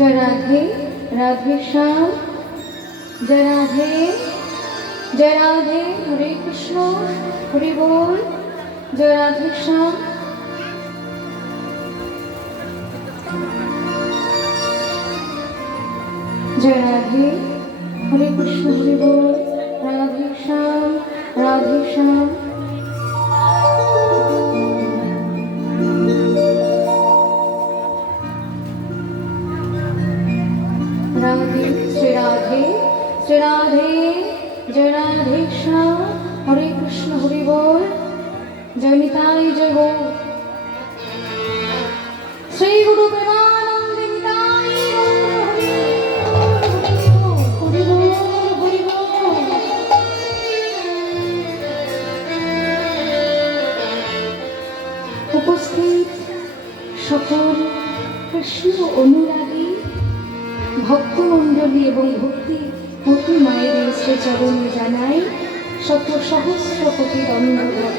जय राधे राधे श्याम जय राधे जय राधे हरे कृष्ण हरि बोल जय राधे श्याम जय राधे हरे कृष्ण हरि बोल राधे श्याम राधे श्याम श्री राधे जय राधे श्याम हरे कृष्ण हरि बोल जय निताई जय गो श्री गुरु प्रेमानंद निताई हरि बोल हरि बोल उपस्थित সকল কৃষ্ণ অনুরাগী ভক্তমণ্ডলী এবং ভক্তি মায়ের শ্রী চরণে জানাই শত সহস্র কোটি দণ্ডবত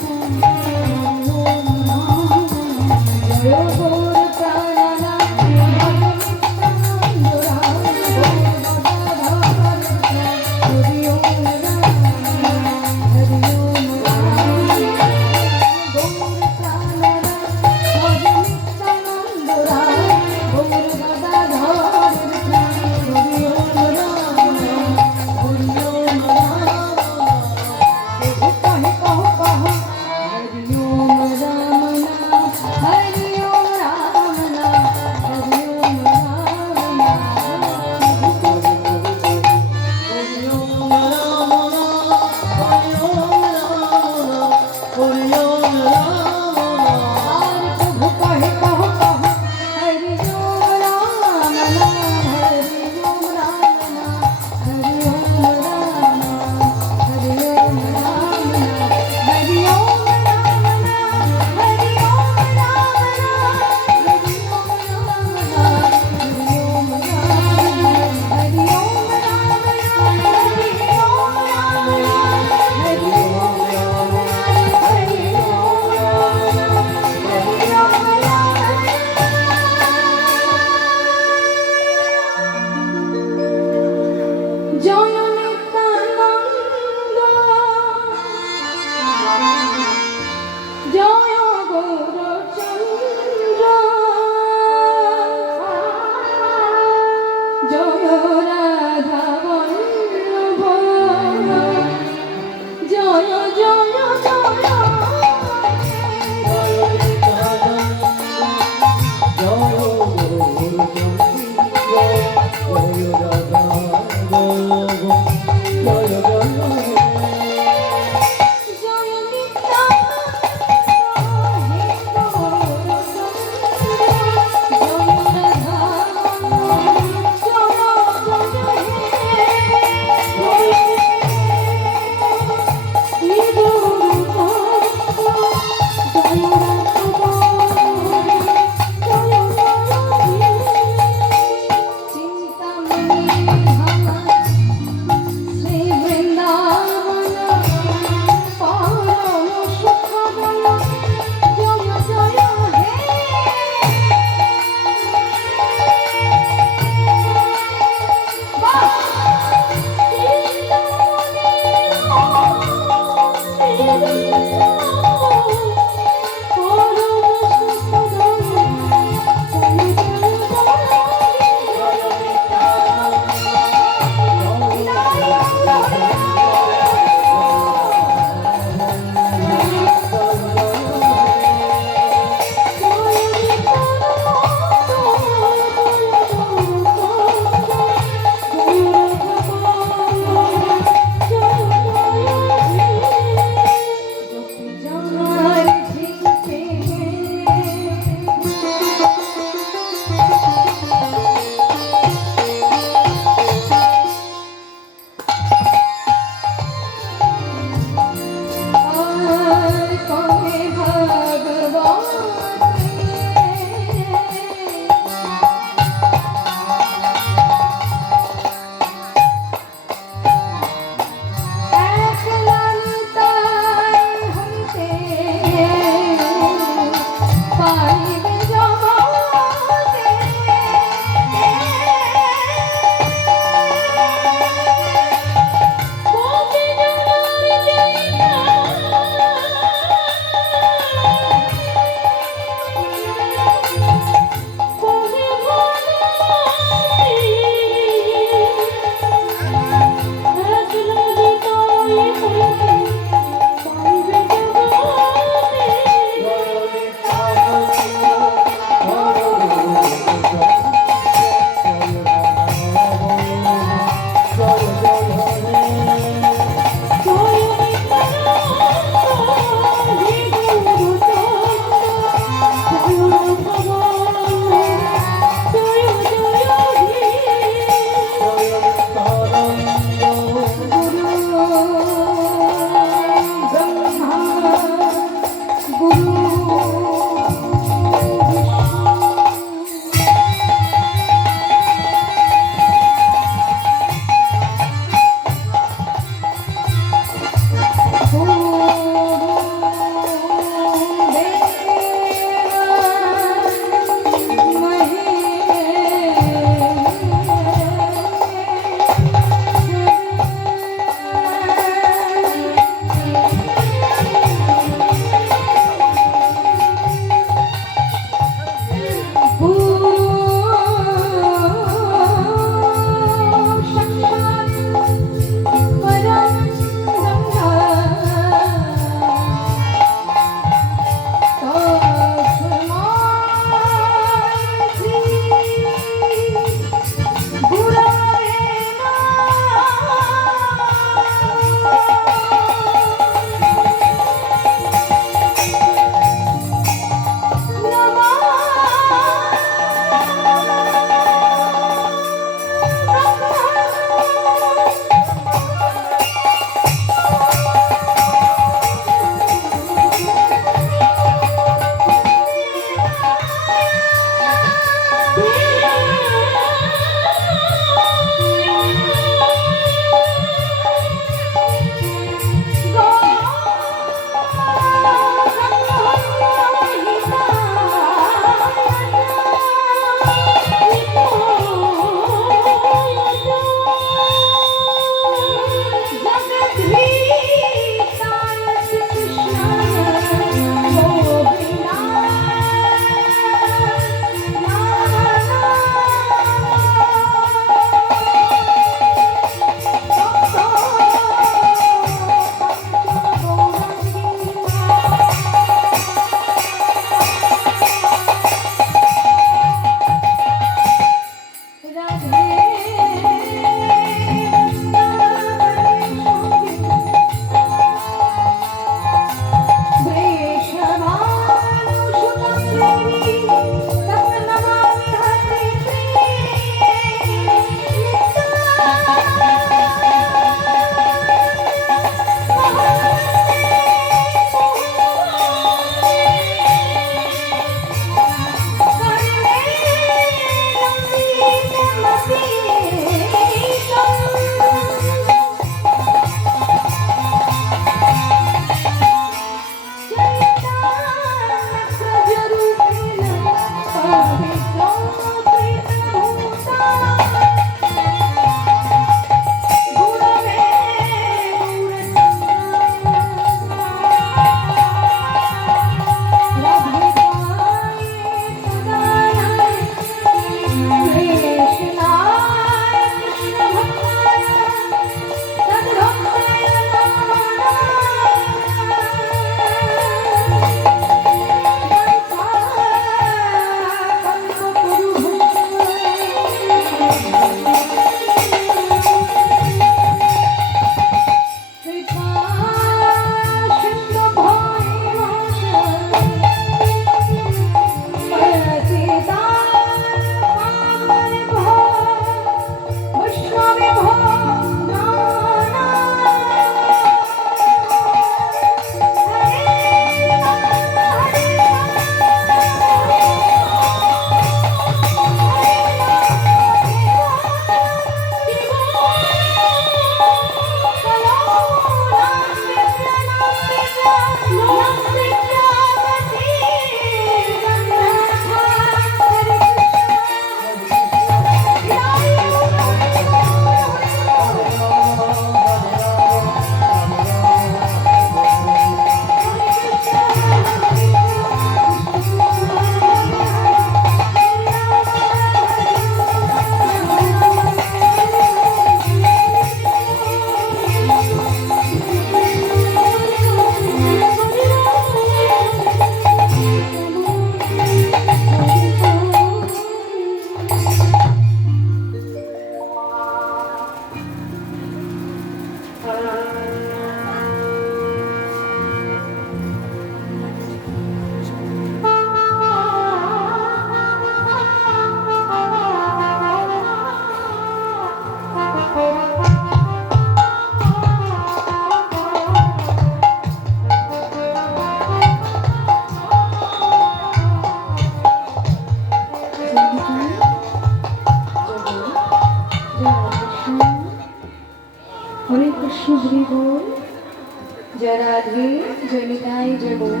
জয় রাধে, জয় নিতাই, জয় গৌর।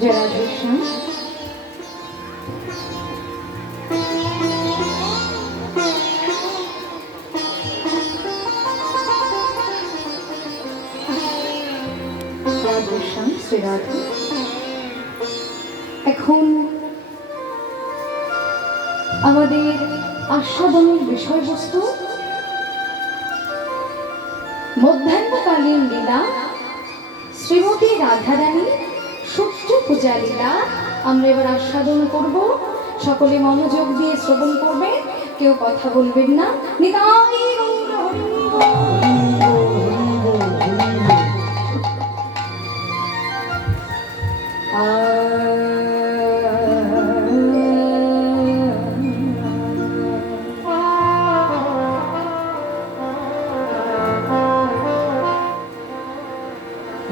জয় রাধে কৃষ্ণ। শ্রীরাধে। এখন আমাদের আস্বাদনের বিষয়বস্তু মধ্যাহ্নকালীন লীলা, শ্রীমতী রাধারানী সূর্য পূজা লীলা আমরা এবার আস্বাদন করব। সকলে মনোযোগ দিয়ে শ্রবণ করবে, কেউ কথা বলবেন না। নিতাই গৌর হরি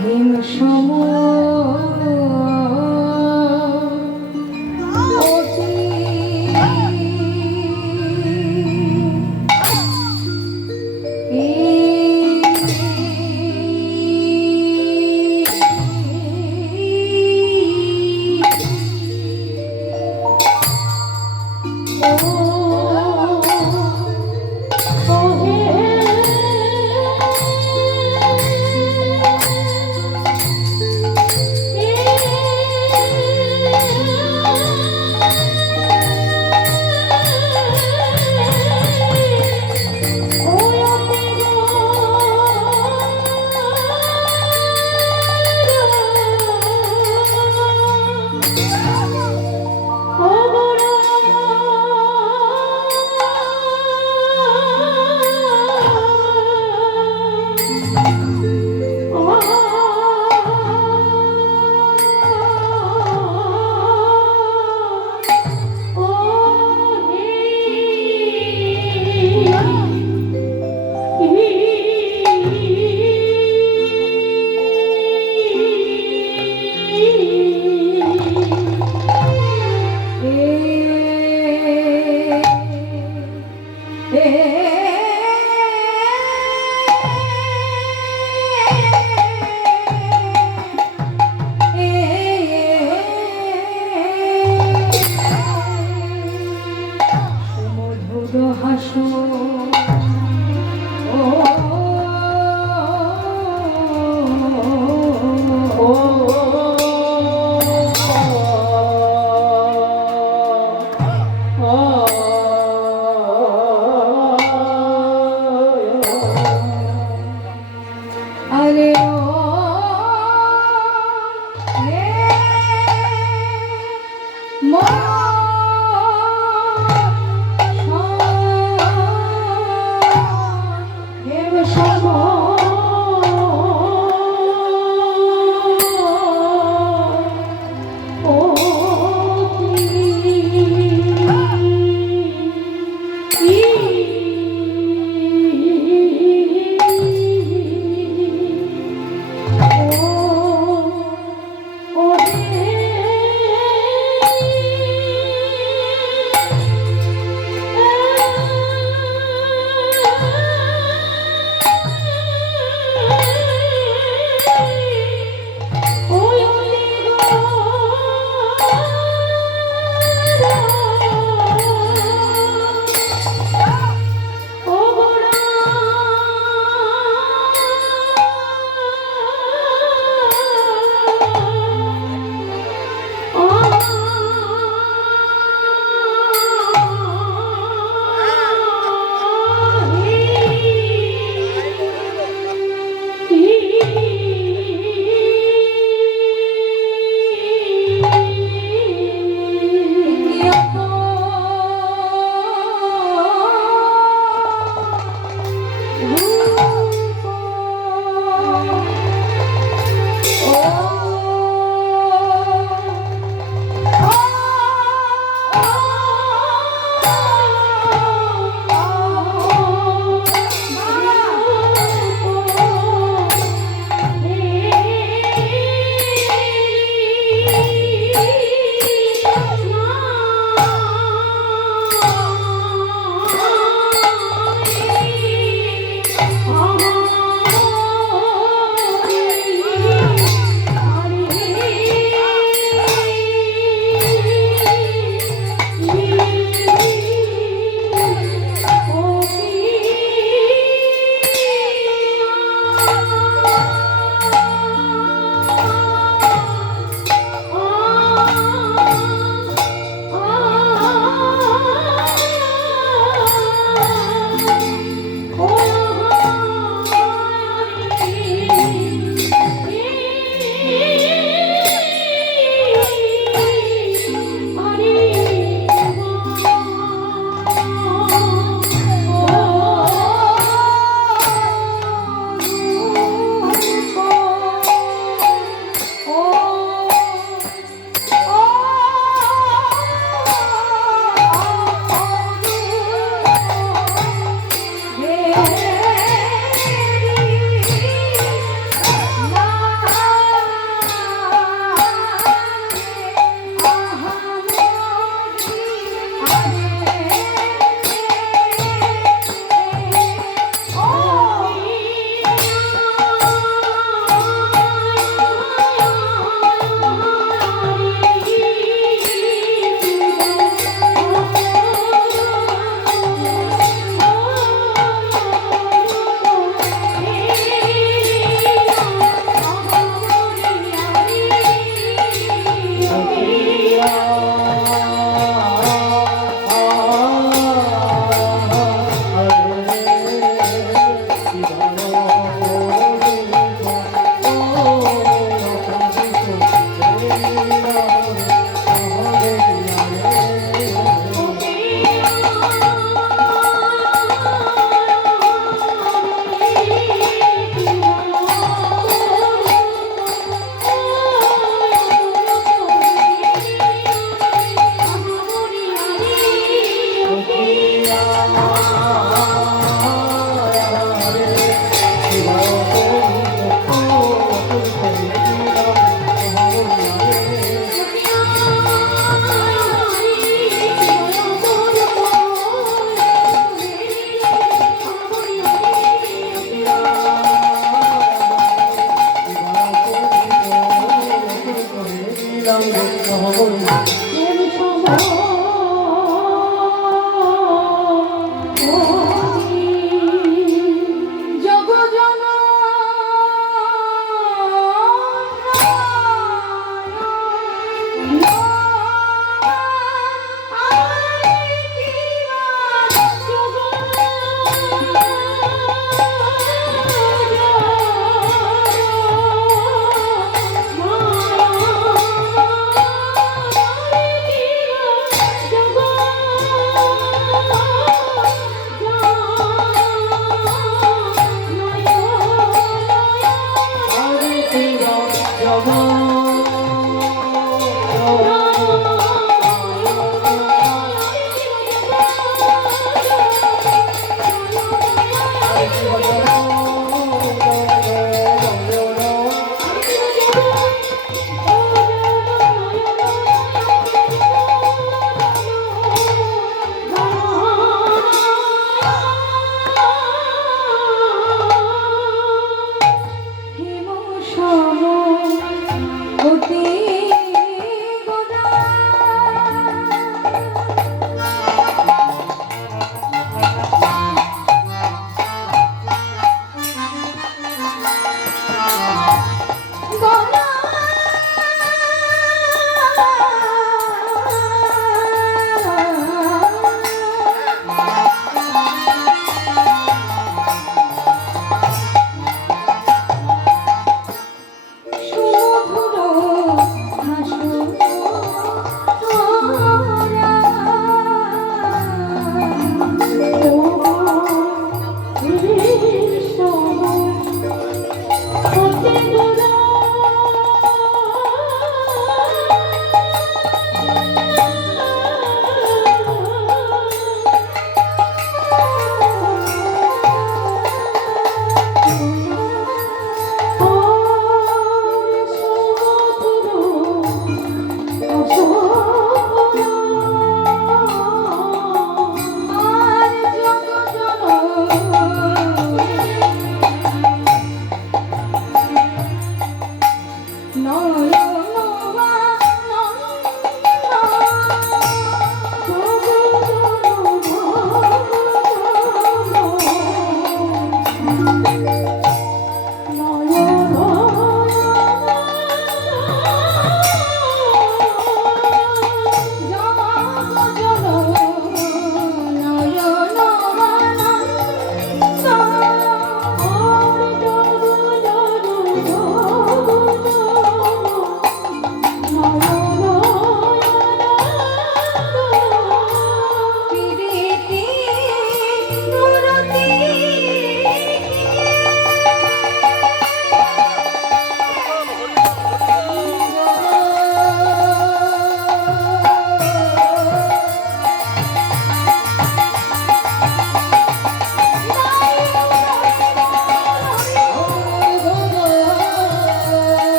হেম সম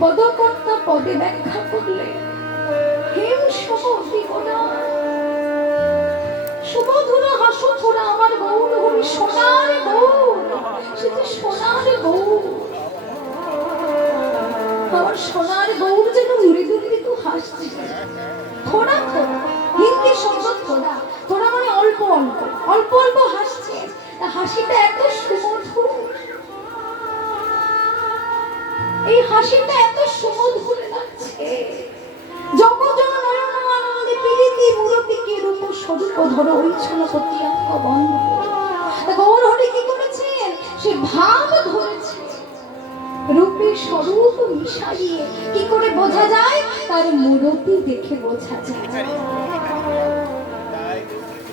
পদকর্তা পদে ব্যাখ্যা করলে হেম শুভ সুমধুর আমার গৌর হরি সোনার গৌর, সে যে সোনার গৌর। আমার সোনার গৌর যেন মৃদু মৃদু হাসছে। থোড়া থোড়া, হিন্দি শব্দ থোড়া, থোড়া মানে অল্প অল্প, অল্প অল্প হাসছে। হাসিটা এত সুমধুর, এই হাসিটা এত সুমধুর লাগছে। জগৎ নয়ন আনন্দে পীড়িতি মূরতিকে রূপ স্বরূপ ধরো ওই ছলপতি অঙ্গ বন্ধ। গৌর হরি কি করেছেন? সে ভাব ধরেছে, রূপের স্বরূপ মিশাইয়ে কি করে বোঝা যায়? তার মূরতি দেখে বোঝা যায়।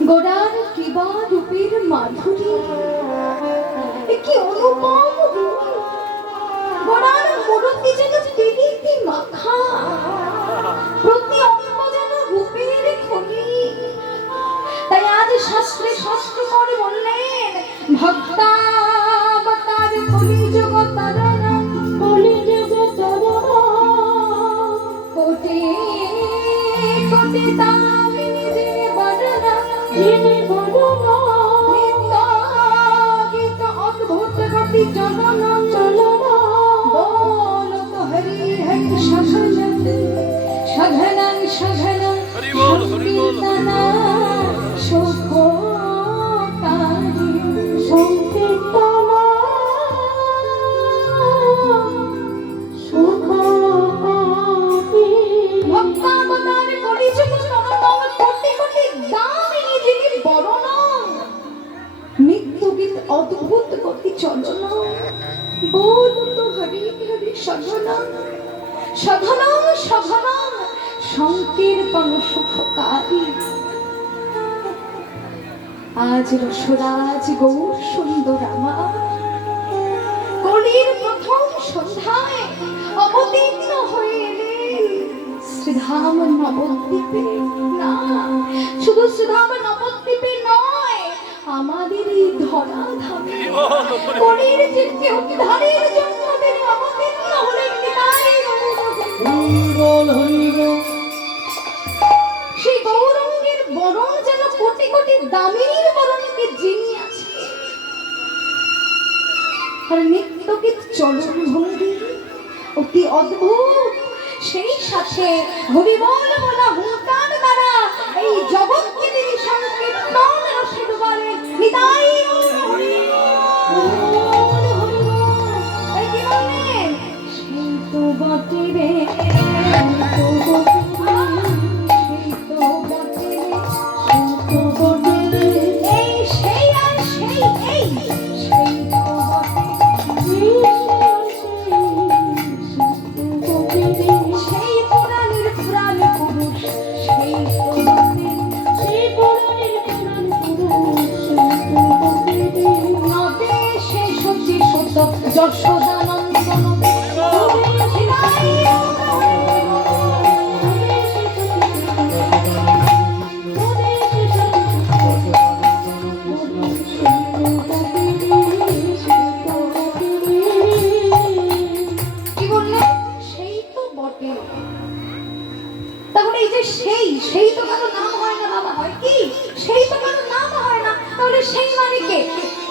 গোড়ার কিবা রূপের মাধুরী, কি অনুপম রূপ! গোড়ার মূরতি যেন পীড়িতি মাখা, প্রতি অঙ্গ যেন রূপের খনি। তাই আজ শাস্ত্রে শাস্ত্রকর বললেন, ভক্তাবতার কলি জগতারণ, কলি জগতারণ, কোটি কোটি দামিনী যে বরণ, যিনি বরণ, নিত্য গীত অদ্ভুত গতি চলন চলন, বলত হরি হরি সঘন সঘন সঘন সংকীর্তনা সুখকারী সংকীর্তনা সুখকারী। ভক্তাবতার কলিযুগ চরণ, কোটি কোটি দামিনী যিনি বরণ, নিত্য গীত অদ্ভুত গতি চলন, বলত হরি হরি সঘন সঘন সঘন সংকীর্তন সুখকারী। আজ রসরাজ গৌর সুন্দর আমার কলির প্রথম সন্ধ্যায় অবতীর্ণ হয়ে এলেন শ্রীধাম নবদ্বীপে। না, শুধু শ্রীধাম নবদ্বীপে নয়, আমাদের এই ধরাধামে কলির চিত্তে উদ্ধারের জন্য তিনি অবতীর্ণ হলেন। সেই গৌরঙ্গের বরণ যেন কোটি কোটি দামিনীর বরণকে জিনিয়ে আছে। আর নিত্য গীত চলন ভঙ্গি অতি অদ্ভুত, সেই সাথে হরিবল বলা হুঙ্কার দ্বারা এই জগৎকে তিনি সংকীর্তন রসে ডুবালেন। নিতাই হরি কি বললেন? সেই তো বটে রে, সেই তো কারো নাম হয় না বাবা, হয় কি? সেই তো কারো নাম হয় না, তাহলে সেই মানে কে?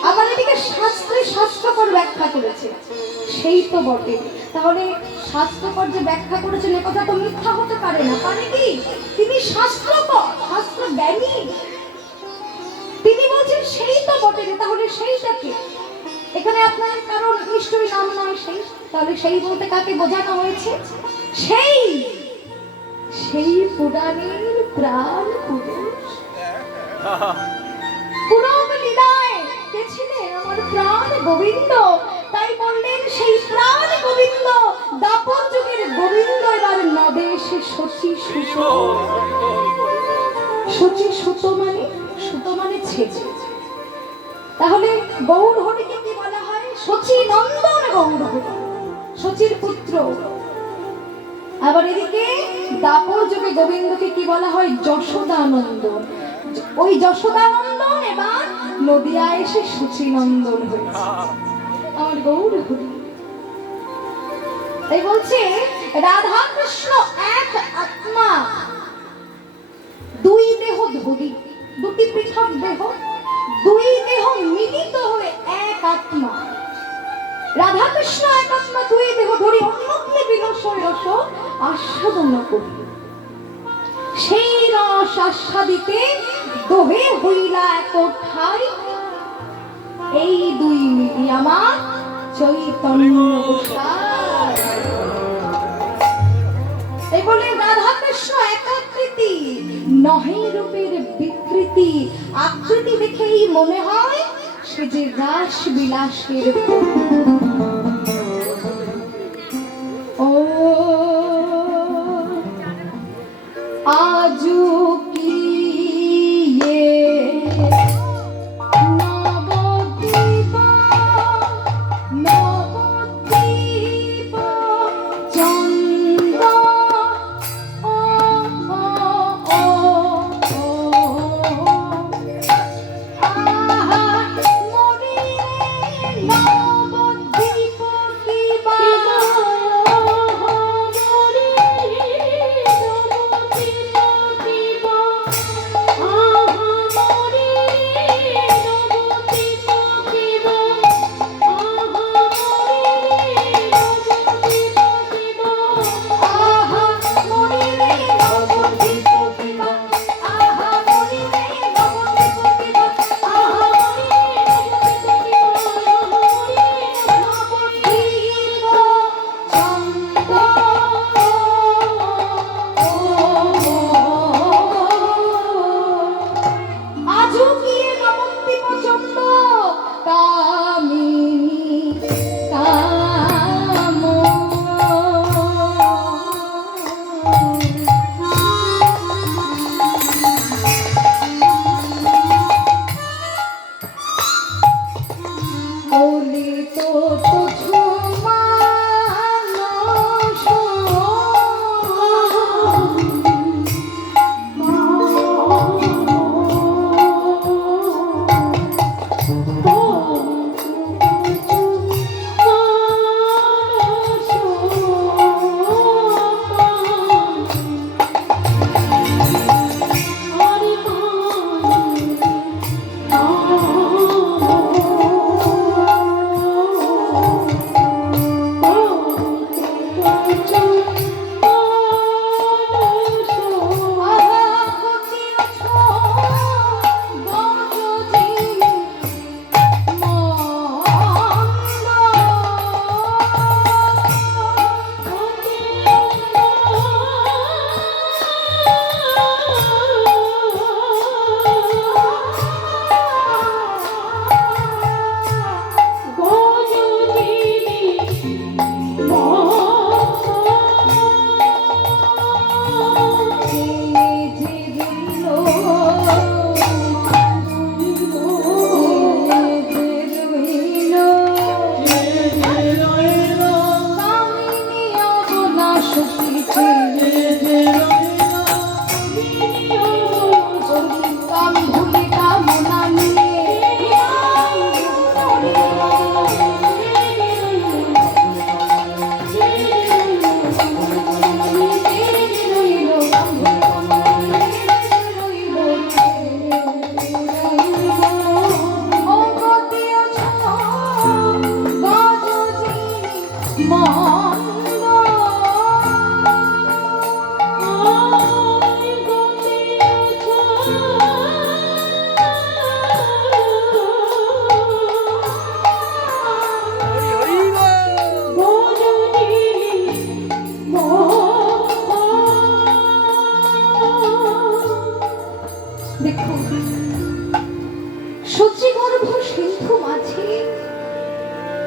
আবার এদিকে শাস্ত্রে শাস্ত্রকর ব্যাখ্যা করেছে, সেই তো বটে। তাহলে শাস্ত্রকর যে ব্যাখ্যা করেছেন এ কথা তো মিথ্যা হতে পারে না, পারে কি? তিনি শাস্ত্রকর, শাস্ত্র জ্ঞানী, তিনি বলছেন সেই তো বটে। তাহলে সেইটা কে? এখানে আপনার কারণ নিশ্চয়ই নাম নয় সেই, তাহলে সেই বলতে কাকে বোঝানো হয়েছে? সেই সেই পুরাণের প্রাণ পুরুষ, পুরম লীলায় কে ছিলেন? আমার প্রাণ গোবিন্দ। তাই বললেন সেই প্রাণ গোবিন্দ, দাপর যুগের গোবিন্দ এবার নদে এসে শচী সুত। শচী সুত মানে, সুত মানে ছেচে। তাহলে গৌর হরিকে কি বলা হয়? শচী নন্দন গৌর হরি, শচীর পুত্র। আবার এদিকে দাপর যুগে গোবিন্দকে কি বলা হয়? যশোদানন্দন। ওই যশোদানন্দন এবার নদিয়া এসে শচীনন্দন হয়েছে আমার গৌর হরি। তাই বলছে রাধা কৃষ্ণ এক আত্মা, দুই দেহ ধরি, দুটি পৃথক দেহ, দুই একাত্মা, রাধা কৃষ্ণ একাত্মা তুই দেহ ধরি অন্যত্রে বিনশয় রস আস্বাদন করি। সেই রস আস্বাদিতে দোহে হইলা একঠাই, এই দুই মিলি আমার চৈতন্য গোসাই। এই বলে রাধা কৃষ্ণ একাকৃতি, নহে রূপের বিকৃতি। আকৃতি দেখেই মনে হয় সে যে রাস বিলাসের। ও আজু কি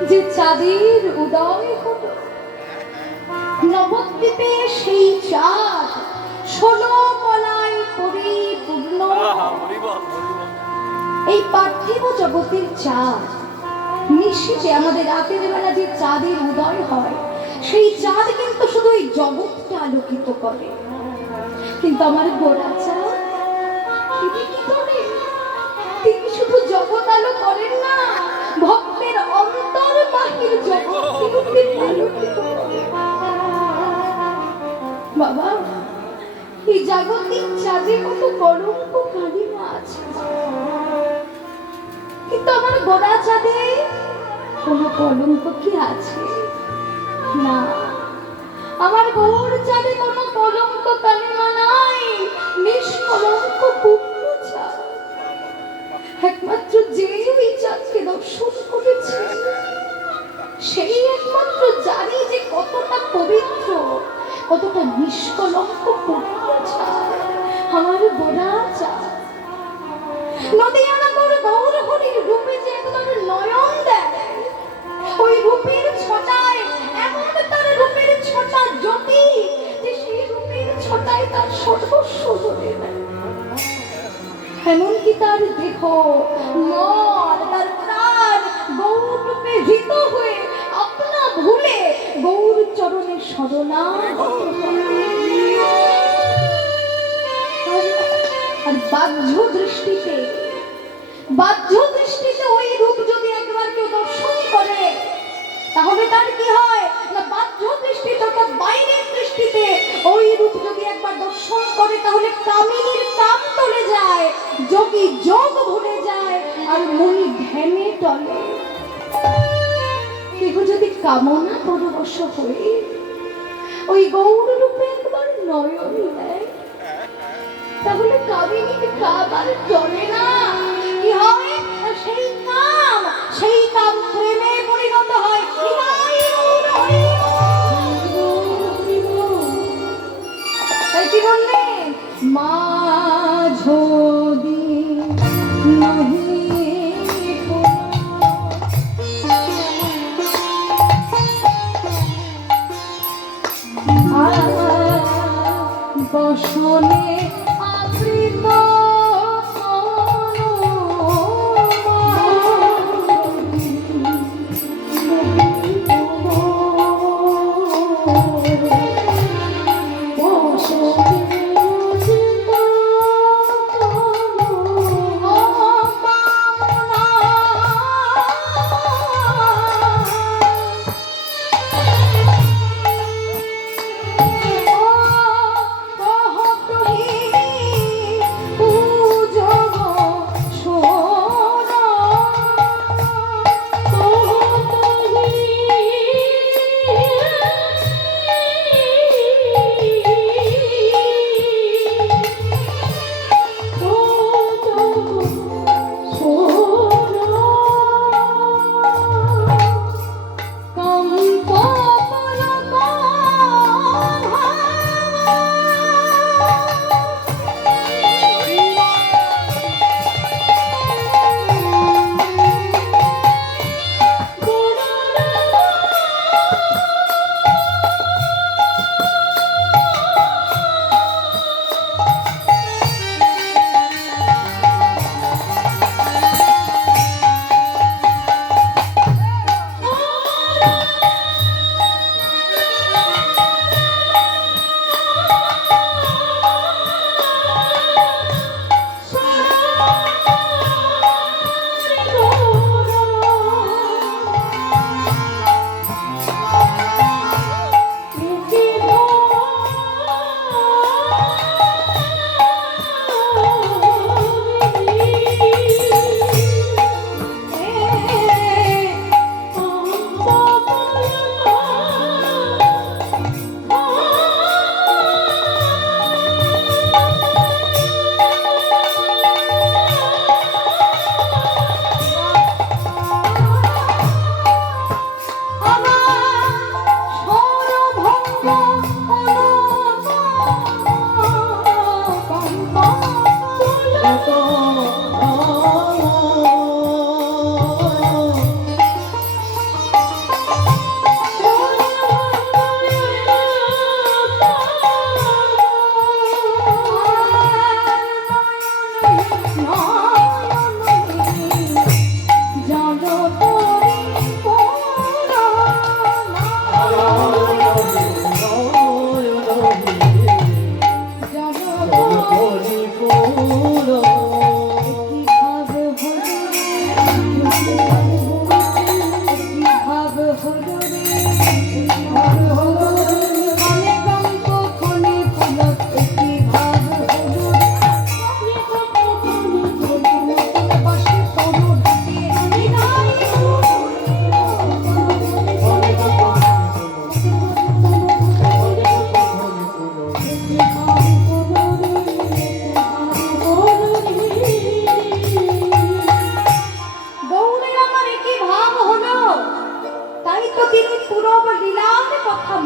যে চাঁদের উদয় হলো, নবদ্বীপে সেই চাঁদ 16 কলায় পরিপূর্ণ। এই পার্থিব জগতের চাঁদ নিশ্চিতে আমাদের রাতের বেলা যে চাঁদের উদয় হয়, সেই চাঁদ কিন্তু শুধু এই জগৎকে আলোকিত করে। কিন্তু আমার গোরা চাঁদ তিনি শুধু জগৎ আলো করেন না, ভক্তের অন্তর বাহির জগৎকে আলোকিত করেন। বাবা, এই জাগতিক চাঁদে কত কলঙ্ক কালিমা আছে, কিন্তু আমার গোরা চাঁদে কোনো কলঙ্ক কি আছে? না, আমার গৌর চাঁদে কোনো কলঙ্ক কালিমা নাই, নিষ্কলঙ্ক পূর্ণ চাঁদ। একমাত্র যে ওই চাঁদকে দর্শন করেছে সেই একমাত্র জানি যে কতটা পবিত্র, কতটা নিষ্কলঙ্ক পূর্ণ চাঁদ আমার গোরা চাঁদ। নদিয়ানগর গৌর হরির রূপে যে একবার নয়ন দেয়, ওই রূপের ছটায় এমন তার রূপের ছটা জ্যোতি যে সেই রূপের ছটায় তার সর্বস্ব ধরে নেয়। এমনকি তার দেহ মন তার প্রাণ গৌর রূপে হৃত হয়ে আপনা ভুলে গৌর চরণে শরণাগত হয়। আর বাহ্য দৃষ্টিতে ওই রূপ যদি একবার কেউ দর্শন করে তাহলে তার কি হয় না, বাহ্য দৃষ্টিতে অর্থাৎ বাইরের দৃষ্টিতে ওই রূপ যদি একবার দর্শন করে তাহলে কামিনীর কাম টলে যায়, যোগী যোগ ভুলে যায়, আর মনি ধ্যানে টলে। কেহ যদি কামনা পরবশ হয়ে ওই গৌর রূপে একবার নয়ন দেয় তাহলে কামিনীর কাম আর টলে না। কি হয়? সেই কাম প্রেমে পরিণত হয়। কি বললেন? মাঝদি নহি বসনে আবৃত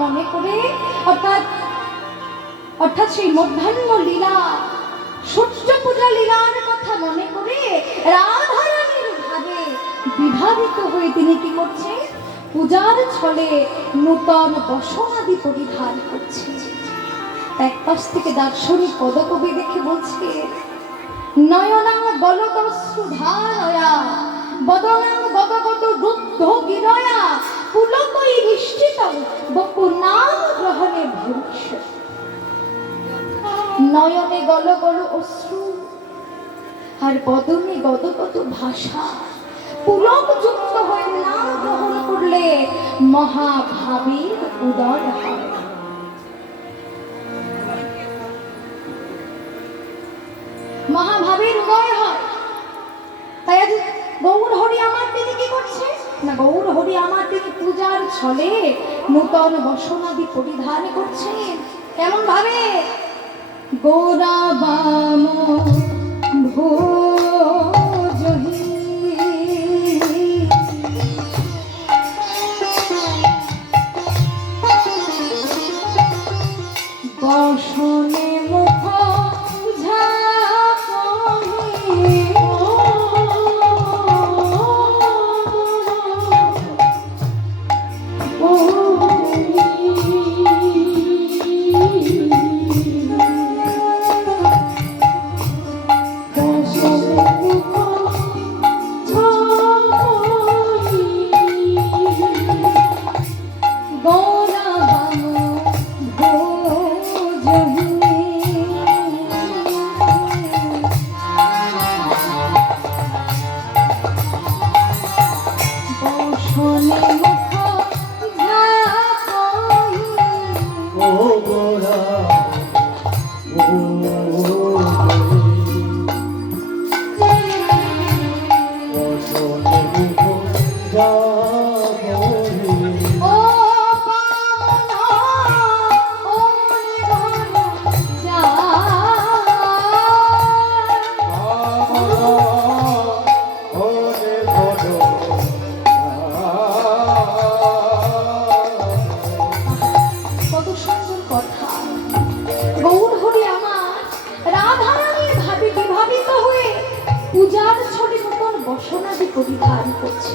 মনে করে অর্থাৎ অর্থাৎ সেই মধ্যাহ্ন লীলা সূর্য পূজা লীলার কথা মনে করে রাধারানীর ভাবে বিভাবিত হয়ে তিনি কি করছে? পূজার ছলে নূতন বসনাদি পরিধান করছে। এক পাশ থেকে দার্শনিক পদকবি দেখে বলছে, নয়নাং গলকশ্রুধারয়া বদনাং গদগদ রুদ্ধ গিরয়া পুলকই নিশ্চিত বকুনাম গ্রহণে ভবিষ্যৎ। নয়নে গল গল অশ্রু আর বদনে গদগদ ভাষা, পুলক যুক্ত হয়ে নাম গ্রহণ করলে মহাভাবীর উদয় হয়। মহাভাবীর উদয় হয়। তাই আজ গৌর হরি আমার তিনি কি করছে না, গৌর হরি আমার তিনি পূজার ছলে নূতন বসনাদি পরিধান করছেন। কেমন ভাবে? গোরা বাম ভোজহি বসনে মুখ পরিধান করছে।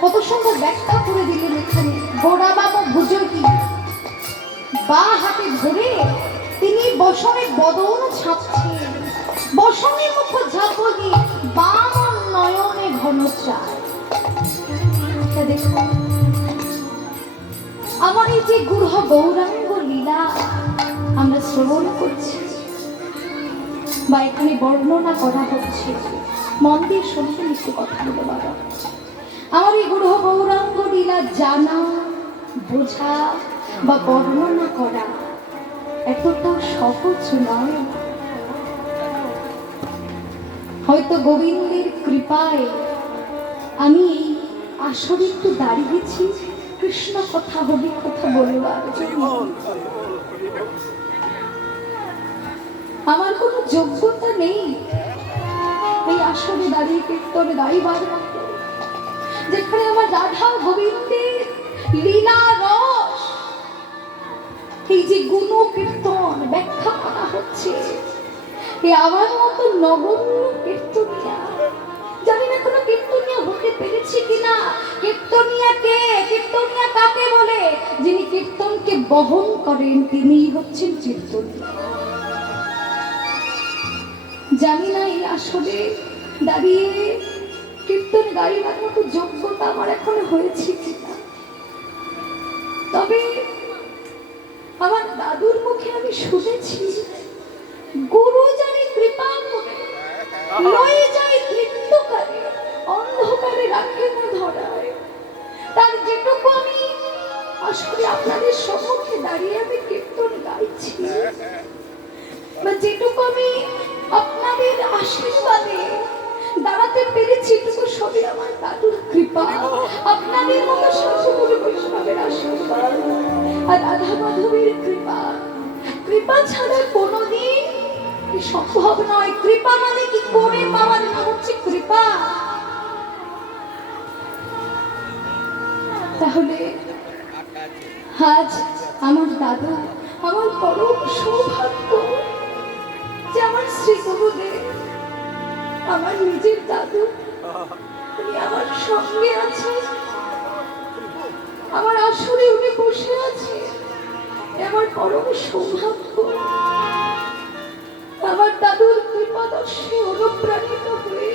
কত সুন্দর ব্যাখ্যা করে দিলেন এখানে। গোড়া বাবা ভুজকি বা হাতে ধরে তিনি বসনে বদন ছাপছেন, বসনে মুখ ঝাপনি বাম নয়নে ঘন চায়। দেখো আমার এই যে গূঢ় গৌরাঙ্গ লীলা আমরা শ্রবণ করছি বা এখানে বর্ণনা করা হচ্ছে, মন দিয়ে শুনতে একটু কথা বলে বাবা। আমার এই গূঢ় গৌরাঙ্গ লীলা জানা, বোঝা বা বর্ণনা করা এতটা সহজ নয়। হয়তো গোবিন্দের কৃপায় আমি আসলে একটু দাঁড়িয়েছি কৃষ্ণ কথা, হরি কথা বলবার জন্য। আমার কোনো যোগ্যতা নেই এই আসরে দাঁড়িয়ে কীর্তনে গাইবার মতো, যেখানে আমার রাধা গোবিন্দের লীলা রস এই যে গুণ কীর্তন ব্যাখ্যা করা হচ্ছে। আমার মতো নগণ্য কীর্তনিয়া, জানি না কোনো কীর্তনিয়া হতে পেরেছি কিনা। কীর্তনিয়া কে? কীর্তনিয়া কাকে বলে? যিনি কীর্তনকে বহন করেন তিনিই হচ্ছেন কীর্তনিয়া। জানি না এই আসলে দাঁড়িয়ে কীর্তন গাইবার মতো যোগ্যতা আমার এখনো হয়েছে কিনা। তবে আমার দাদুর মুখে আমি শুনেছি, গুরু জানি কৃপা করে লয়ে যায় মৃত্যুকালে, অন্ধকারে রাখে না ধরায়। তার যেটুকু আমি আসলে আপনাদের সম্মুখে দাঁড়িয়ে আমি কীর্তন গাইছি বা যেটুকু আমি আপনাদের আশীর্বাদে দাঁড়াতে পেরেছি, এটুকু সবই আমার দাদুর কৃপা, আপনাদের মতো শাশুড়ি বৈষ্ণবের আশীর্বাদ আর রাধা মাধবীর কৃপা। কৃপা ছাড়া কোনোদিন সম্ভব নয়। কৃপা মানে কি করে পাওয়ার নাম হচ্ছে কৃপা। তাহলে আজ আমার দাদু আমার পরম সৌভাগ্য যে আমার শ্রী গুরুদেব আমার নিজের দাদু উনি আমার সঙ্গে আছে, আমার আসরে উনি বসে আছে। আমার পরম সৌভাগ্য। আমার দাদুর কৃপাদর্শে অনুপ্রাণিত হয়ে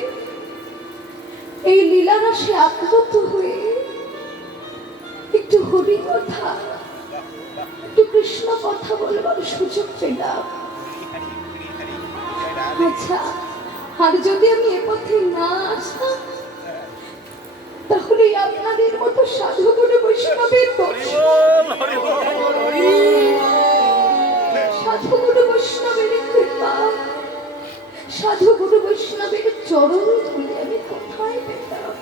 এই লীলারাশে আপ্লুত হয়ে একটু হরি কথা, একটু কৃষ্ণ কথা বলবার সুযোগ পেলাম। আচ্ছা, আর যদি আমি এ পথে না আসতাম তাহলে আপনাদের মতো সাধুগুরু বৈষ্ণবের সাধুগুরু বৈষ্ণবের কৃপা, সাধুগুরু বৈষ্ণবের চরণ ধরে আমি কোথায় পেতাম?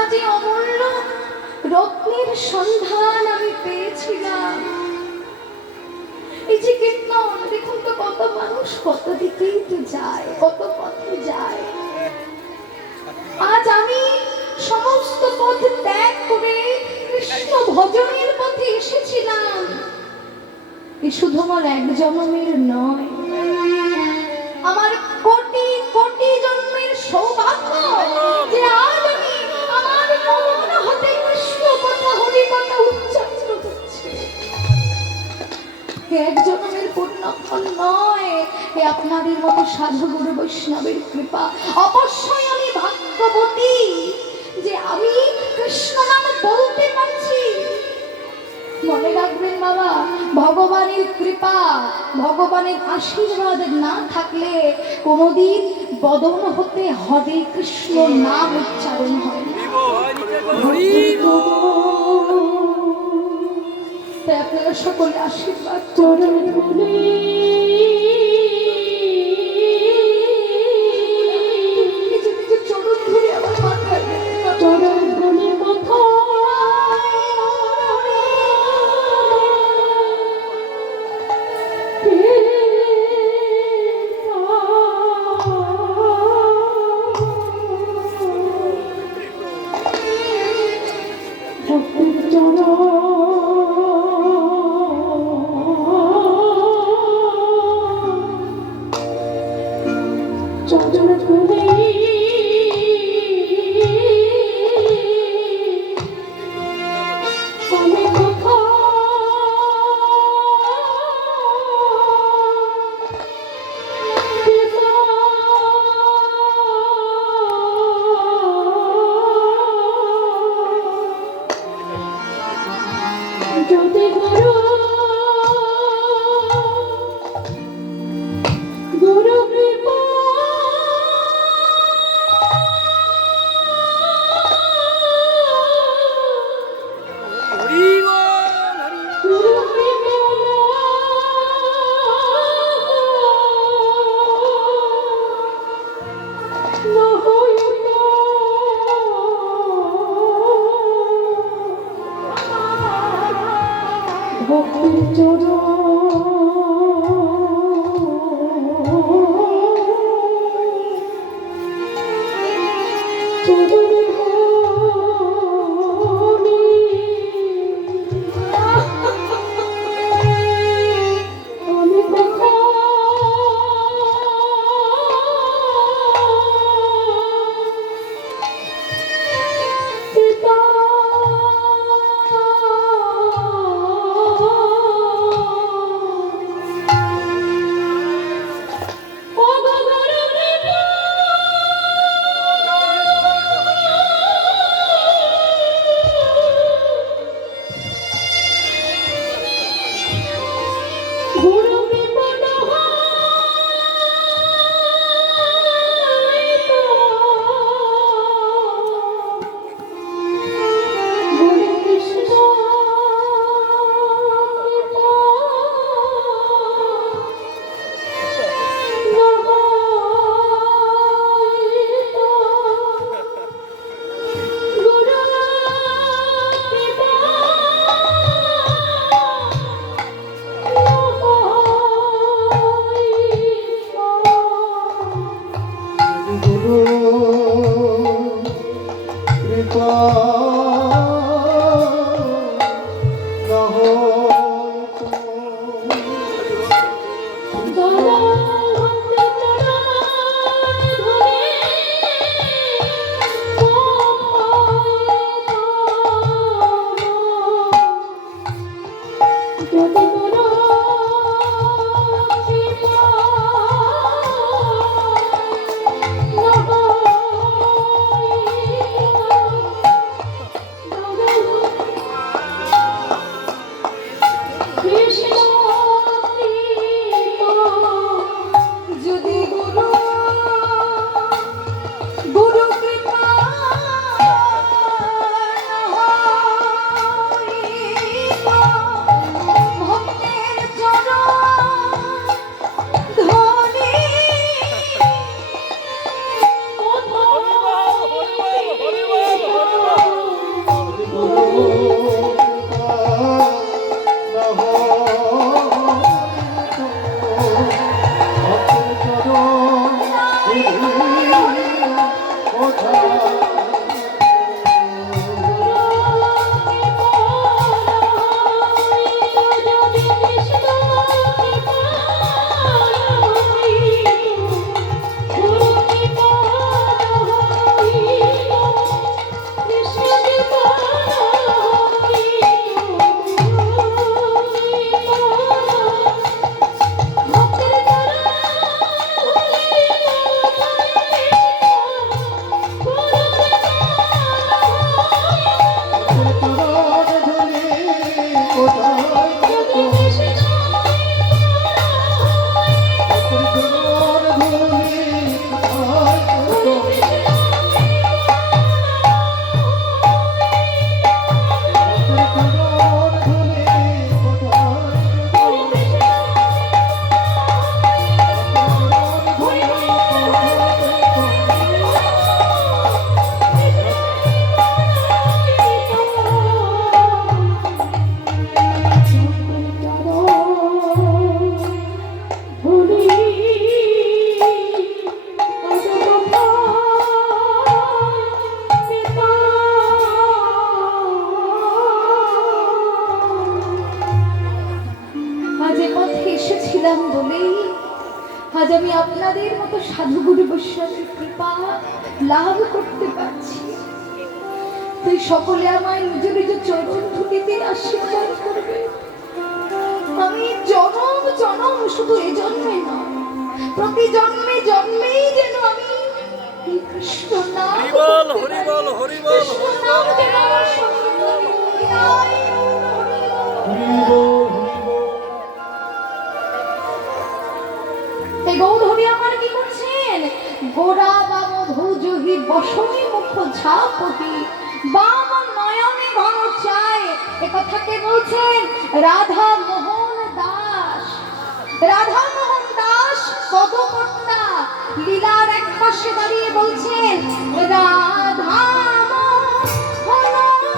আজ এই অমূল্য রত্নের সন্ধান আমি পেয়েছিলাম। এই যে কীর্তন, দেখুন তো কত মানুষ কত দিকেই তো যায়, কত পথে যায়। আজ আমি সমস্ত পথ ত্যাগ করে কৃষ্ণ ভজনের পথে এসেছিলাম। এ শুধু আমার এক জন্মের নয়, আমার কোটি কোটি জন্মের সৌভাগ্য যে আজ আমি আমার মন হতে কৃষ্ণ কথা, হরি কথা উচ্চারিত হচ্ছে। এক জন্মের পূর্ণ ফল নয়, এ আপনাদের মতো সাধু গুরু বৈষ্ণবের কৃপা। অবশ্যই আমি ভাগ্যবতী যে আমি কৃষ্ণ নাম বলতে পারছি। মনে রাখবেন বাবা, ভগবানের কৃপা, ভগবানের আশীর্বাদ না থাকলে কোনোদিন বদন হতে হরে কৃষ্ণ নাম উচ্চারণ হয় না। তাই আপনারা সকলে আশীর্বাদ করুন। চরণ ধরে আমার মাথায় চরণ ধরে মাথা আজ আমি আপনাদের মতো সাধুগুরু বৈষ্ণবের কৃপা লাভ করতে পারছি। তুই সকলে আমায় নিজ নিজ চরণ ধুলিতে আশীর্বাদ করবে। আমি জনম জনম শুধু এ জন্মে নয়, প্রতি জন্মে জন্মেই যেন আমি কৃষ্ণ নাম হরিবল হরিবল হরিবল কৃষ্ণ নাম যেন আমার সঙ্গে থাকে। গৌরহরি আমার কি করছেন? গোরা বাম ভুজহি বসমি মুখ ঝাপটি বাম নয়নে ঘন চায়। একথাকে বলছেন রাধা মোহন দাস। রাধা মোহন দাস পদকর্তা লীলার এক পাশে দাঁড়িয়ে বলছেন রাধা মোহন দাস।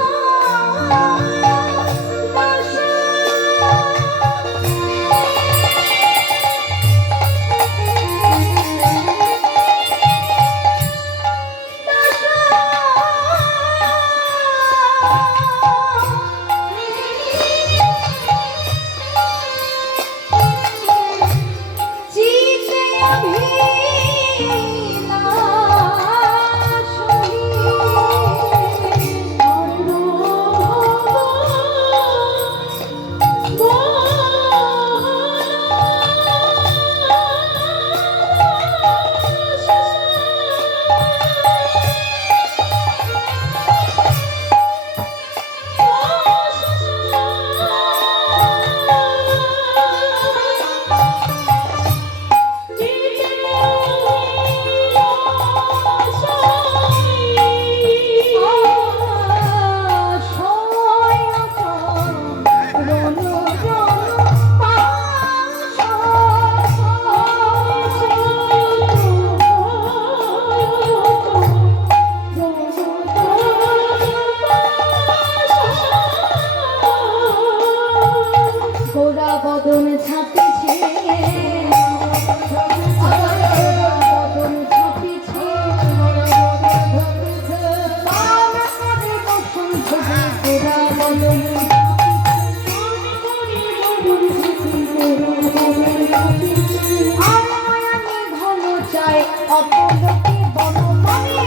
বদন ছাপিছে বদন ছাপিছে গোরা বদন আর মায়ামি ঘন চায় অপলকে বন মানে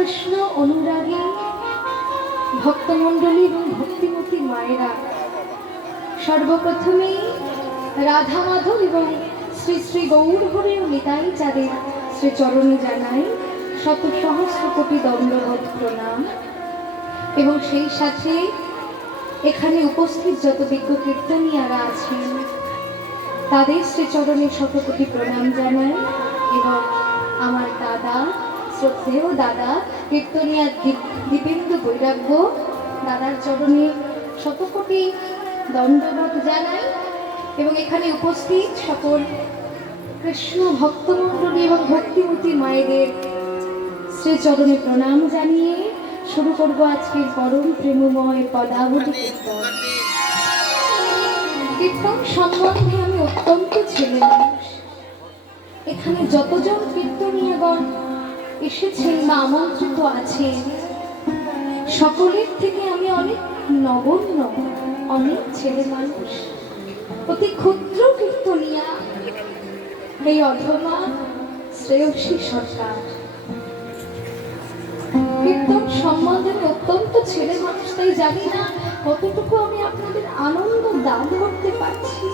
কৃষ্ণ অনুরাগী ভক্তমণ্ডলী এবং ভক্তিমতী মায়েরা, সর্বপ্রথমেই রাধা মাধব এবং শ্রী শ্রী গৌর হরি ও নিতাই চাঁদের শ্রী চরণে জানাই শত সহস্র কোটি দণ্ডবত প্রণাম। এবং সেই সাথে এখানে উপস্থিত যত বিজ্ঞ কীর্তনিয়ারা আছেন তাদের শ্রীচরণে শত কোটি প্রণাম জানাই। এবং আমার দাদা, শ্রদ্ধেয় দাদা কীর্তনিয়া দীপেন্দু বৈরাগ্য দাদার চরণে শত কোটি দণ্ডবত জানাই। এবং এখানে উপস্থিত সকল কৃষ্ণ ভক্তমণ্ডলী এবং ভক্তিমতী মায়েদের শ্রীচরণে প্রণাম জানিয়ে শুরু করব আজকের পরম প্রেমময় পদাবলী কীর্তন। কীর্তন সম্বন্ধে আমি অত্যন্ত ছেলে মানুষ। এখানে যতজন কীর্তনীয়গণ এসেছেন বা আমন্ত্রিত আছেন সকলের থেকে আমি অনেক নগণ্য, অনেক ছেলে মানুষ, অতি ক্ষুদ্র কীর্তনিয়া এই অধমা শ্রেয়সী সরকার। কীর্তন সম্বন্ধে আমি অত্যন্ত ছেলে মানুষ, তাই জানি না কতটুকু আমি আপনাদের আনন্দ দান করতে পারছি।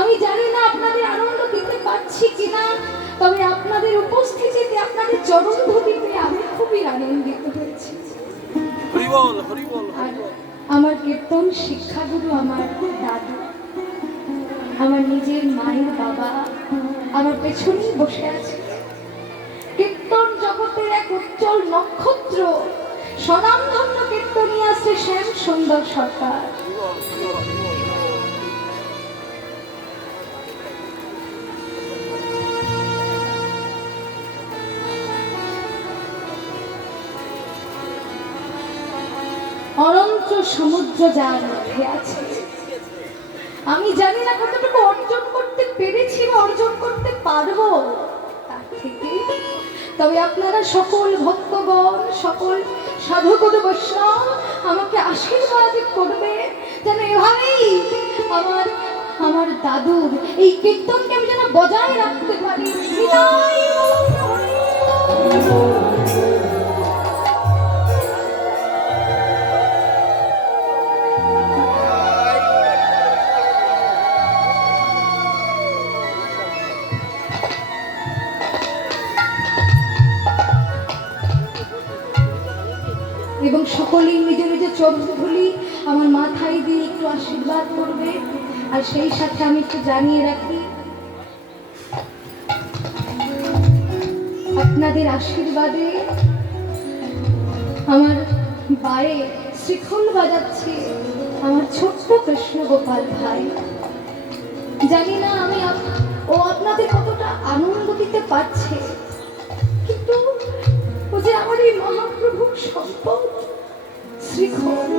আমি জানি না আপনাদের আনন্দ দিতে পারছি কিনা, তবে আপনাদের উপস্থিতিতে আপনাদের চরণ ধরিতে আমি খুবই আনন্দিত হয়েছি। আর আমার কীর্তন শিক্ষাগুরু আমার দাদু, আমার নিজের মায়ের বাবা আমার পেছনেই বসে আছে। কীর্তন জগতের এক উজ্জ্বল নক্ষত্র, স্বনামধন্য কীর্তনিয়া শ্রী শ্যাম সুন্দর সরকার। অনন্ত সমুদ্র যার মধ্যে আছে, আমি জানি না কতটুকু অর্জন করতে পেরেছি বা অর্জন করতে পারবো তার থেকে, তবে আপনারা সকল ভক্তগণ, সকল সাধুগুরু বৈষ্ণব আমাকে আশীর্বাদ করবে যেন এভাবেই আমার দাদুর এই কীর্তনকে আমি যেন বজায় রাখতে পারি। এবং সকলেই নিজ নিজ চরণধুলি আমার মাথায় দিয়ে একটু আশীর্বাদ করবে। আর সেই সাথে আমি একটু জানিয়ে রাখি, আপনাদের আশীর্বাদে আমার বায়ে শ্রীখল বাজাচ্ছে আমার ছোট্ট কৃষ্ণ গোপাল ভাই। জানি না ও আপনাদের কতটা আনন্দ দিতে পারছে, কিন্তু ও যে আমার এই মহাপ্রভুর সম্পদ শ্রীখল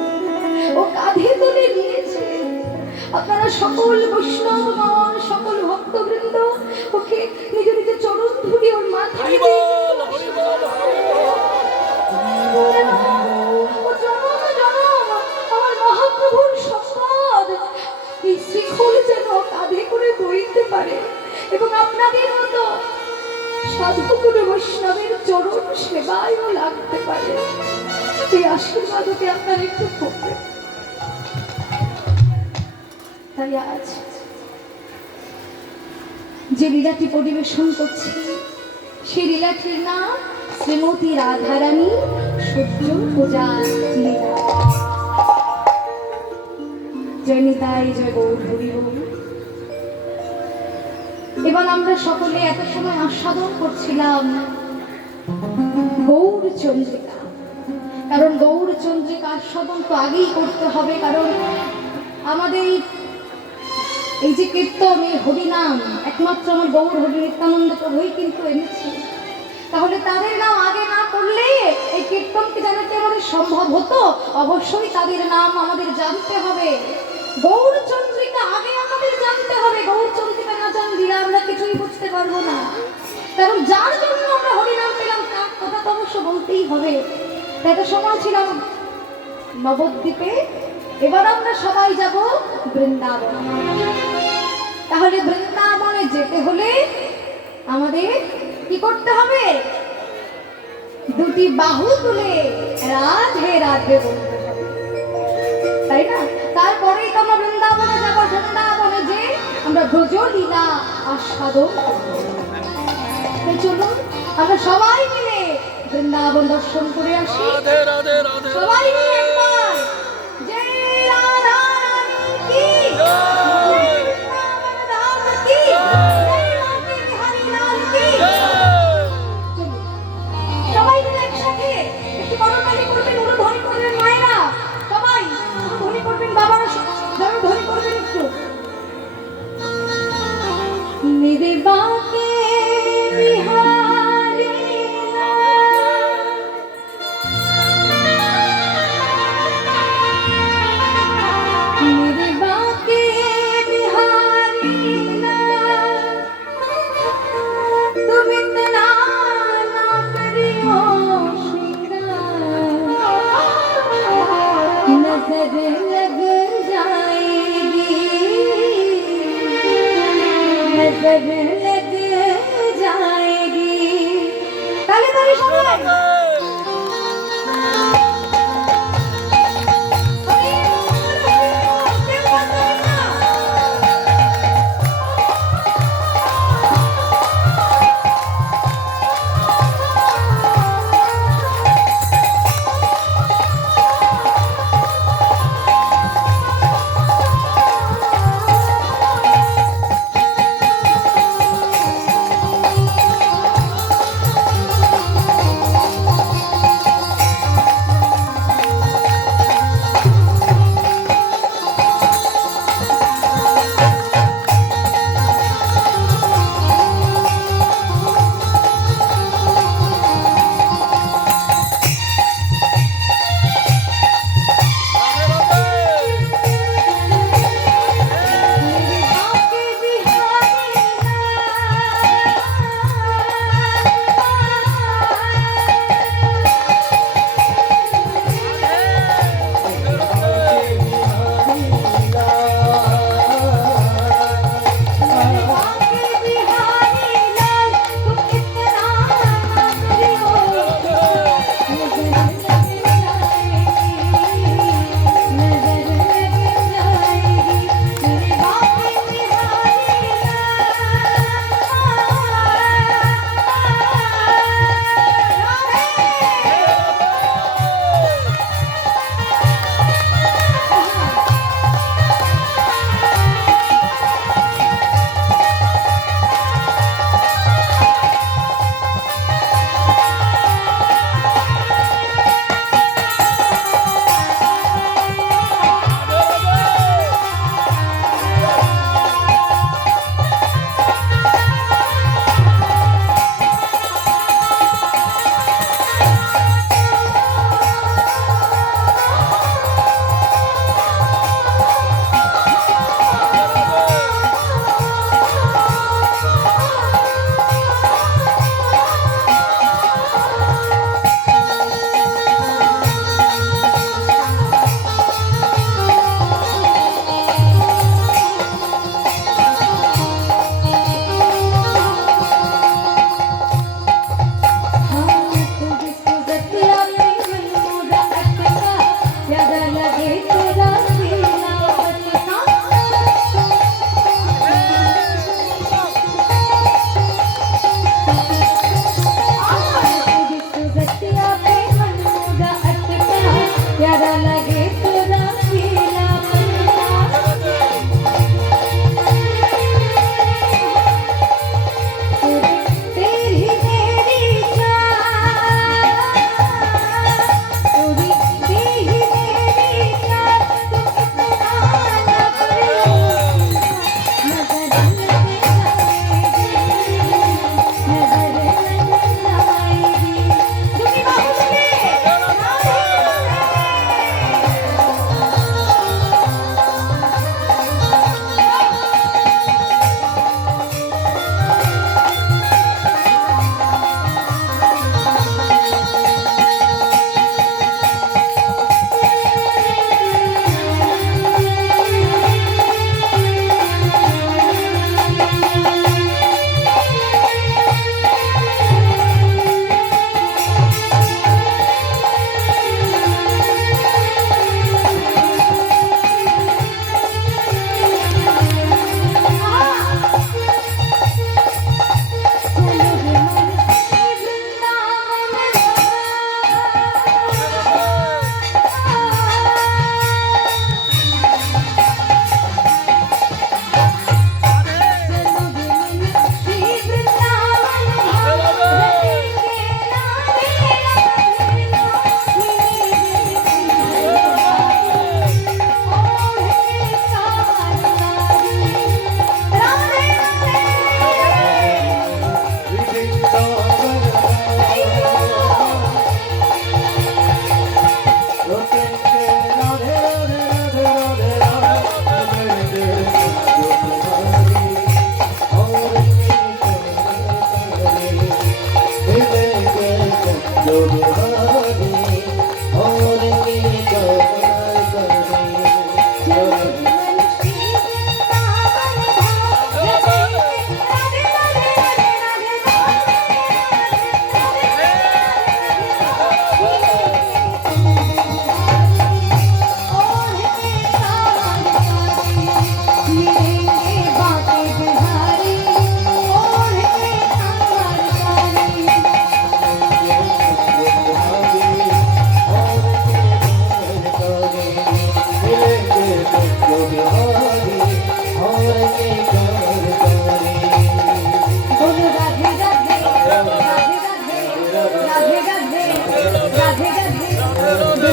ও কাঁধে তুলে নিয়েছে। আপনারা সকল বৈষ্ণবগণ, সকল ভক্তবৃন্দ ওকে নিজ নিজ চরণ ধুলি ওর মাথায় আমার মহাপ্রভুর সম্পদ এই শ্রীখল যেন কাঁধে করে বইতে পারে এবং আপনাদের মতো সাধুগুরু বৈষ্ণবের চরণ সেবায়ও লাগতে পারে। এই আশীর্বাদকে আপনারা একটু করবেন। তাই আজ যে লীলাটি পরিবেশন করছি সেই লীলাটির নাম শ্রীমতী রাধারানী সূর্য পূজার লীলা। জয় নিতাই, জয় গৌর হরি বল। এবার আমরা সকলে এত সময় আস্বাদন করছিলাম গৌর চন্দ্রিকা, কারণ গৌর চন্দ্রিকা আস্বাদন তো আগেই করতে হবে, কারণ আমাদের এই যে কীর্তন, এই হরিনাম একমাত্র আমার গৌর হরি নিত্যানন্দ প্রভুই কিন্তু এনেছে। তাহলে তাদের নাম আগে না করলে এই কীর্তনকে জানাতে আমাদের সম্ভব হতো? অবশ্যই তাদের নাম আমাদের জানতে হবে। গৌর চন্দ্রিকা আগে আমাদের জানতে হবে। গৌর চন্দ্রিকা না জানলে আমরা কিছুই বুঝতে পারবো না, কারণ যার জন্য আমরা হরিনাম পেলাম তার কথা তো অবশ্য বলতেই হবে। তাই তো সময় ছিলাম নবদ্বীপে, এবার আমরা সবাই যাব বৃন্দাবন। তাহলে বৃন্দাবনে যেতে হলে আমাদের কি করতে হবে? দুটি বাহু তুলে রাধে রাধে বলতে হবে, তাই না? তারপরেই তো আমরা বৃন্দাবনে যাবো, বৃন্দাবনে যে আমরা ব্রজ লীলা আস্বাদন করবো। তাই চলুন আমরা সবাই মিলে বৃন্দাবন দর্শন করে আসি। রাধে রাধে রাধে সবাই মিলে একবার জয় রাধা রানী কি, জয় বৃন্দাবন ধাম কি, জয় রাধে বিহারী লাল কি। চলুন সবাই মিলে একসাথে একটু করতালি করবেন, উলুধ্বনি করবেন মায়েরা, সবাই উলুধ্বনি করবেন, বাবারা জয়ধ্বনি করবেন একটু। নিদিবাকে বিহারী লাল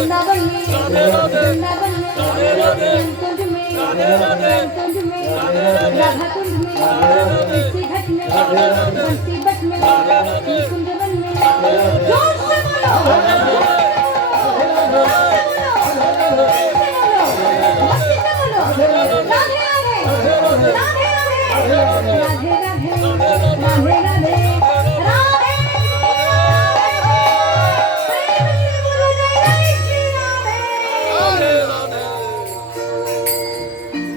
वृंदावन में राधे राधे वृंदावन में राधे राधे कुंज में राधे राधे कुंज में राधे राधे राधा कुंज में राधे राधे बंसी घाट में राधे राधे बंसी बट में राधे राधे कुंजवन में राधे राधे जोर से बोलो भक्ति से बोलो राधे राधे राधे राधे राधे राधे राधे राधे राधे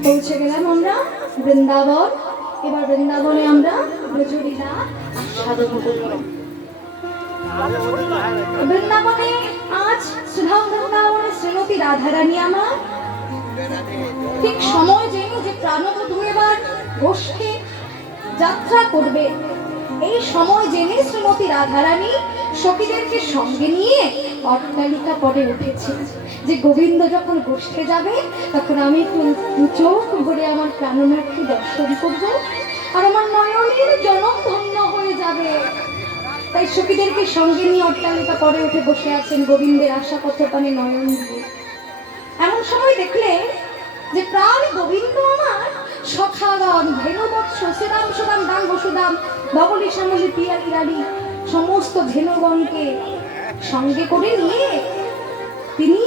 পৌঁছে গেলাম আমরা বৃন্দাবন। এবার বৃন্দাবনে আমরা ব্রজলীলা আস্বাদন করব। বৃন্দাবনে আজ সুধা বৃন্দাবনে শ্রীমতী রাধারানী আমার ঠিক সময় জেনে যে প্রাণবধূ এবার গোষ্ঠে যাত্রা করবে, এই সময় জেনে শ্রীমতী রাধারানী সখীদেরকে সঙ্গে নিয়ে অট্টালিকা পরে উঠেছে যে গোবিন্দ যখন গোষ্ঠে যাবে তখন আমি একটু চোখ ভরে আমার প্রাণনাথকে দর্শন করব আর আমার নয়নের জনম ধন্য হয়ে যাবে। তাই সখীদেরকে সঙ্গে নিয়ে অট্টালিকা পরে উঠে বসে আছেন গোবিন্দের আশা পথে পানে নয়ন দিয়ে। এমন সময় দেখলে যে প্রাণ গোবিন্দ আমার সখাগণ ধেনুবৎস শ্রীরাম সুদাম দান বসুদাম বগলি শ্যামলি পিয়ারি রানী সমস্ত ধেনুগণকে সঙ্গে করে নিয়ে তিনি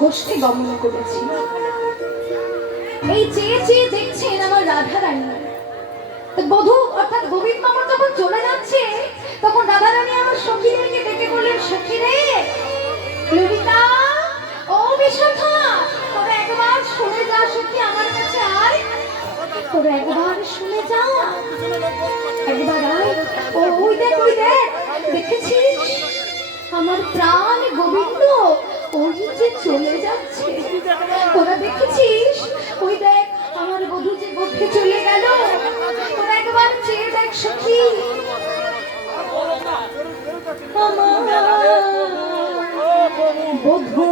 গোষ্ঠে গমন করেছেন। এই চেয়ে চেয়ে দেখছেন আমার রাধারানী। তো বধূ অর্থাৎ গোবিন্দ আমার যখন চলে যাচ্ছে তখন রাধারানী আমার সখীদেরকে ডেকে বললেন, সখী রে ললিতা ও বিশাখা তোরা একবার শুনে যা সখী আমার কাছে আয়, তোরা একবার শুনে যা একবার আয়। ও ওই দেখ দেখেছিস আমার প্রাণ গোবিন্দ ওই যে চলে যাচ্ছে, তোরা দেখেছিস ওই দেখ আমার বধূ যে গোষ্ঠে চলে গেল, তোরা একবার চেয়ে দেখ সখী আমার বধূ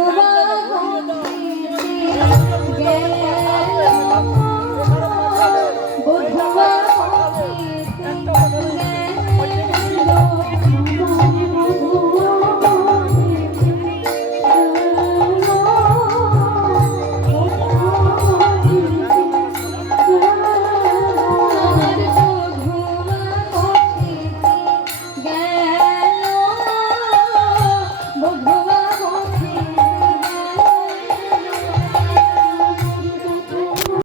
গেল।